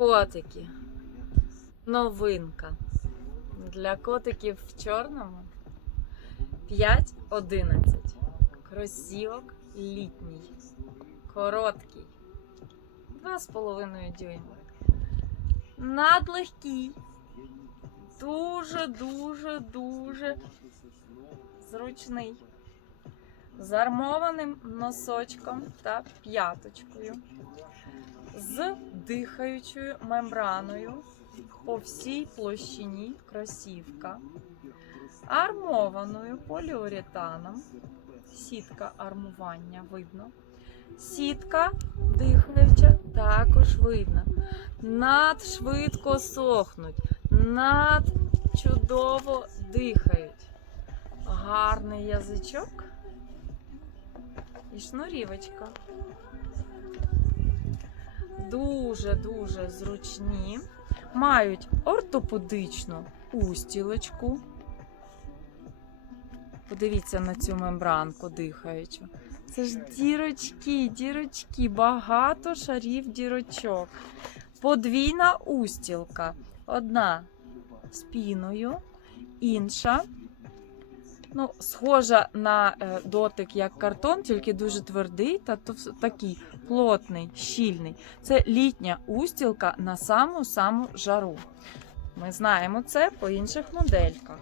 Котики. Новинка. Для котиків в чорному 5-11. Кросівок літній. Короткий. 2,5 дюйма. Надлегкий. Дуже, дуже, дуже зручний. З армованим носочком та п'яточкою. З дихаючою мембраною по всій площині кросівка. Армованою поліуретаном. Сітка армування видно. Сітка дихаюча також видно. Надшвидко сохнуть, над чудово дихають. Гарний язичок і шнурівочка. Дуже-дуже зручні. Мають ортопедичну устілочку. Подивіться на цю мембранку дихаючу. Це ж дірочки, дірочки, багато шарів дірочок. Подвійна устілка. Одна з піною, інша. Ну, схожа на е, дотик як картон, тільки дуже твердий та такий плотний, щільний. Це літня устілка на саму-саму жару. Ми знаємо це по інших модельках.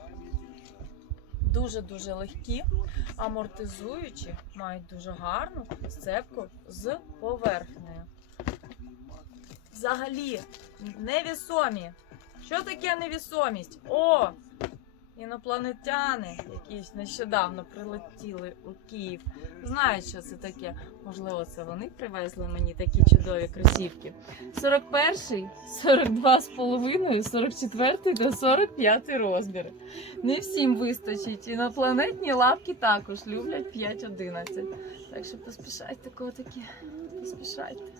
Дуже-дуже легкі, амортизуючі, мають дуже гарну сцепку з поверхнею. Взагалі, невісомі. Що таке невісомість? О! Інопланетяни, якісь нещодавно прилетіли у Київ. Знають, що це таке. Можливо, це вони привезли мені такі чудові кросівки. 41, 42,5, 44 та 45 розміри. Не всім вистачить. Інопланетні лапки також люблять 5-11. Так що поспішайте, котики, поспішайте.